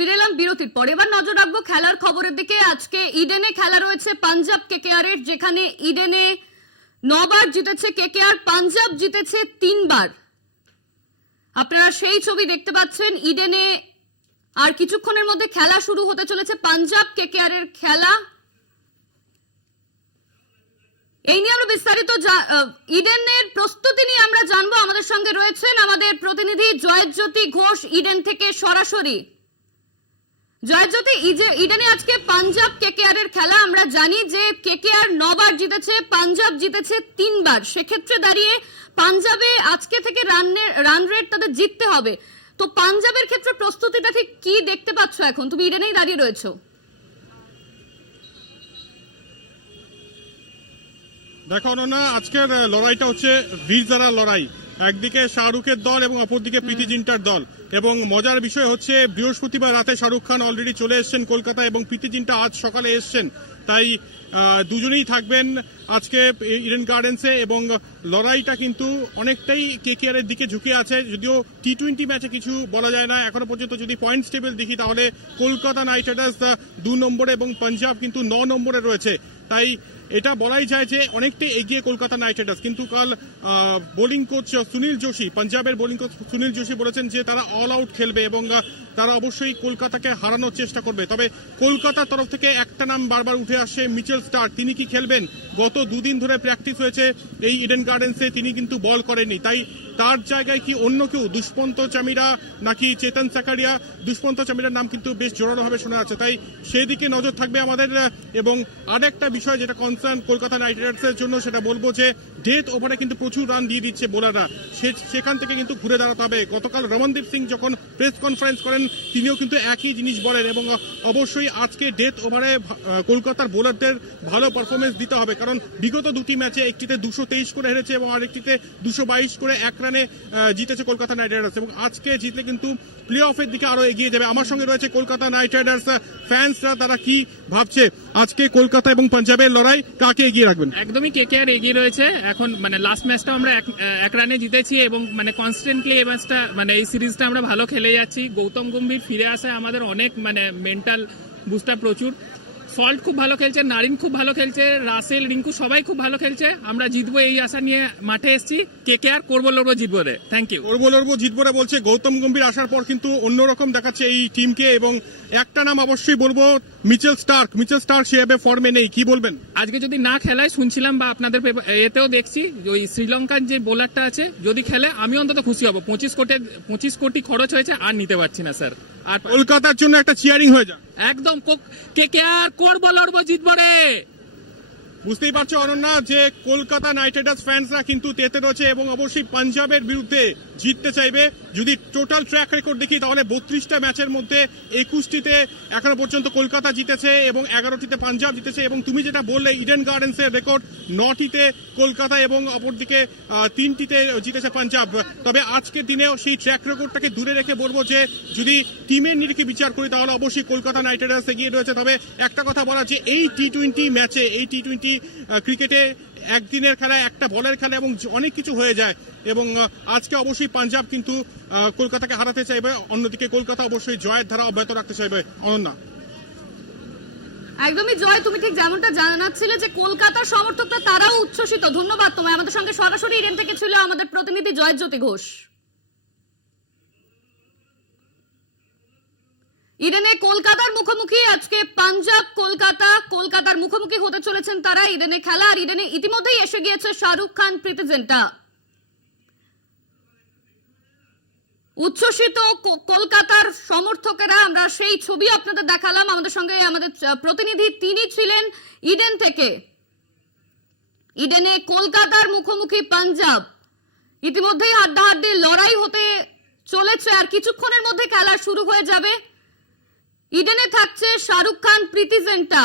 ফিরে এলাম বিরতির পর। এবার নজর রাখবো খেলার খবরের দিকে। আজকে ইডেনে খেলা রয়েছে পাঞ্জাব কেকেআর এর, যেখানে ইডেনে 9 বার জিতেছে কেকেআর, পাঞ্জাব জিতেছে 3 বার। আপনারা সেই ছবি দেখতে পাচ্ছেন। ইডেনে আর কিছুক্ষণের মধ্যে খেলা শুরু হতে চলেছে, পাঞ্জাব কেকেআর এর খেলা। এই নিয়ে আমরা বিস্তারিত ইডেনের প্রস্তুতি নিয়ে আমরা জানবো। আমাদের সঙ্গে রয়েছেন আমাদের প্রতিনিধি জয়জ্যোতি ঘোষ, ইডেন থেকে সরাসরি। জয়জ্যোতি, ইডেনে আজকে পাঞ্জাব কেকেআর এর খেলা। আমরা জানি যে কেকেআর 9 বার জিতেছে, পাঞ্জাব জিতেছে 3 বার। সেক্ষেত্রে দাঁড়িয়ে পাঞ্জাবে আজকে থেকে রান রেট তাদের জিততে হবে। তো পাঞ্জাবের ক্ষেত্রে প্রস্তুতিটা ঠিক কি দেখতে পাচ্ছ এখন? তুমি ইডেনেই দাঁড়িয়ে রয়েছো। দেখো অনন্যা, আজকের লড়াইটা হচ্ছে বীরজারা লড়াই। একদিকে শাহরুখের দল এবং অপরদিকে প্রীতি জিন্টার দল। এবং মজার বিষয় হচ্ছে বৃহস্পতিবার রাতে শাহরুখ খান অলরেডি চলে এসেছেন কলকাতা এবং প্রীতি জিন্টা আজ সকালে এসেছেন। তাই দুজনেই থাকবেন আজকে ইডেন গার্ডেন্সে এবং লড়াইটা কিন্তু অনেকটাই কেকেআর এর দিকে ঝুঁকে আছে। যদিও টি-20 ম্যাচে কিছু বলা যায় না এখনো পর্যন্ত। যদি পয়েন্টস টেবিল দেখি তাহলে কলকাতা নাইট রাইডার্স 2 নম্বরে এবং পাঞ্জাব কিন্তু 9 নম্বরে রয়েছে। তাই এটা বলাই যায় যে অনেকটাই এগিয়ে কলকাতা নাইট রাইডার্স। কিন্তু কাল বোলিং কোচ সুনীল যোশী, পাঞ্জাবের বোলিং কোচ সুনীল যোশী বলেছেন যে তারা অল আউট খেলবে এবং তারা অবশ্যই কলকাতাকে হারানোর চেষ্টা করবে। তবে কলকাতার তরফ থেকে একটা নাম বারবার উঠে আসে, মিচেল স্টার্ক। তিনি কি খেলবেন? গত 2 দিন ধরে প্র্যাকটিস হয়েছে এই ইডেন গার্ডেন্সে, তিনি কিন্তু বল করেননি। তাই তার জায়গায় কি অন্য কেউ, দুষ্মন্ত চামিরা নাকি চেতন সাকারিয়া? দুষ্মন্ত চামিরার নাম কিন্তু বেশ জোরালোভাবে শোনা যাচ্ছে। তাই সেদিকে নজর থাকবে আমাদের। এবং আরেকটা বিষয় যেটা কনসার্ন কলকাতা নাইট রাইডার্সের জন্য, সেটা বলবো যে ডেথ ওভারে কিন্তু প্রচুর রান দিয়ে দিচ্ছে বোলাররা। সেখান থেকে কিন্তু ঘুরে দাঁড়াতে হবে। গতকাল রমনদীপ সিং যখন প্রেস কনফারেন্স করেন তিনিও কিন্তু একই জিনিস বলেন। এবং অবশ্যই আজকে ডেথ ওভারে কলকাতার বোলারদের ভালো পারফরমেন্স দিতে হবে, কারণ বিগত 2টি ম্যাচে একটিতে 223 করে হেরেছে এবং আরেকটিতে 222 করে 1 রানে জিতেছে কলকাতা নাইট রাইডার্স। এবং আজকে জিতলে কিন্তু প্লে অফের দিকে আরো এগিয়ে যাবে। আমার সঙ্গে রয়েছে কলকাতা নাইট রাইডার্স ফ্যান্সরা, তারা কি ভাবছে আজকে কলকাতা এবং পাঞ্জাবের লড়াই, কাকে এগিয়ে রাখবেন? একদমই কেকেআর এগিয়ে রয়েছে এখন। মানে লাস্ট ম্যাচটা আমরা 1 রানে জিতেছি এবং মানে কনস্ট্যান্টলি এই ম্যাচটা মানে এই সিরিজটা আমরা ভালো খেলে যাচ্ছি। গৌতম গম্ভীর ফিরে আসায় আমাদের অনেক মানে মেন্টাল বুস্টার প্রচুর। সল্ট খুব ভালো খেলছে, নারিন খুব ভালো খেলছে, রাসেল, রিঙ্কু সবাই খুব ভালো খেলছে। আমরা জিতবো এই আশা নিয়ে মাঠে এসেছি। কেকেআর করবো লড়বো জিতবো রে। Thank you. করবো লড়বো জিতবো রে বলছে গৌতম গম্ভীর। আসার পর কিন্তু অন্যরকম দেখাচ্ছে এই টিমকে। এবং একটা নাম অবশ্যই বলবো, মিচেল স্টার্ক। মিচেল স্টার্ক সেভাবে ফর্মে নেই, কি বলবেন? আজকে যদি না খেলায়, শুনছিলাম বা আপনাদের এতেও দেখছি ওই শ্রীলঙ্কার যে বোলারটা আছে যদি খেলে আমি অন্তত খুশি হব। 25 কোটি খরচ হয়েছে, আর নিতে পারছি না স্যার। আর কলকাতার জন্য একটা চিয়ারিং হয়ে যায়। একদম কেকেআর করবো লড়বো জিতবো রে। বুঝতেই পারছো অনন্যা যে কলকাতা নাইট রাইডার্স ফ্যান্সরা কিন্তু তেতে রয়েছে এবং অবশ্যই পাঞ্জাবের বিরুদ্ধে জিততে চাইবে। যদি টোটাল ট্র্যাক রেকর্ড দেখি তাহলে 32টা ম্যাচের মধ্যে 21টিতে এখনো পর্যন্ত কলকাতা জিতেছে এবং 11টিতে পাঞ্জাব জিতেছে। এবং তুমি যেটা বললে ইডেন গার্ডেন্সের রেকর্ড 9টিতে কলকাতা এবং অপরদিকে 3টিতে জিতেছে পাঞ্জাব। তবে আজকের দিনেও সেই ট্র্যাক রেকর্ডটাকে দূরে রেখে বলবো যে যদি টিমের নিরিখে বিচার করি তাহলে অবশ্যই কলকাতা নাইট রাইডার্স এগিয়ে রয়েছে। তবে একটা কথা বলা যে এই টি-20 ম্যাচে, এই টি-20 ক্রিকেটে একদিনের খেলা, একটা বলের খেলা এবং অনেক কিছু হয়ে যায়। এবং আজকে অবশ্যই পাঞ্জাব কিন্তু কলকাতাকে হারাতে চাইবে, অন্যদিকে কলকাতা অবশ্যই জয়ের ধারা অব্যাহত রাখতে চাইবে। অনন্যা, একদমই জয়, তুমি ঠিক যেমনটা জানাচ্ছিলে যে কলকাতার সমর্থকরা তারাও উচ্ছ্বসিত। ধন্যবাদ তোমায়। আমাদের সঙ্গে সরাসরি ইডেন থেকে ছিল আমাদের প্রতিনিধি জয়জ্যোতি ঘোষ। ইডেনে কলকাতার মুখোমুখি আজকে পাঞ্জাব, কলকাতার মুখোমুখি হতে চলেছেন তারা। ইডেনে খেলা, আর ইডেনে ইতিমধ্যেই এসে গিয়েছে শাহরুখ খান, প্রীতি জিন্টা। উচ্ছ্বসিত কলকাতার সমর্থকেরা, আমরা সেই ছবি আপনাদের দেখালাম। আমাদের সঙ্গে আমাদের প্রতিনিধি তিনি ছিলেন ইডেন থেকে। ইডেনে কলকাতার মুখোমুখি পাঞ্জাব, ইতিমধ্যেই হাড্ডাহাড্ডি লড়াই হতে চলেছে, আর কিছুক্ষণের মধ্যে খেলা শুরু হয়ে যাবে। ইডেনে থাকছে শাহরুখ খান, প্রীতি জিন্টা।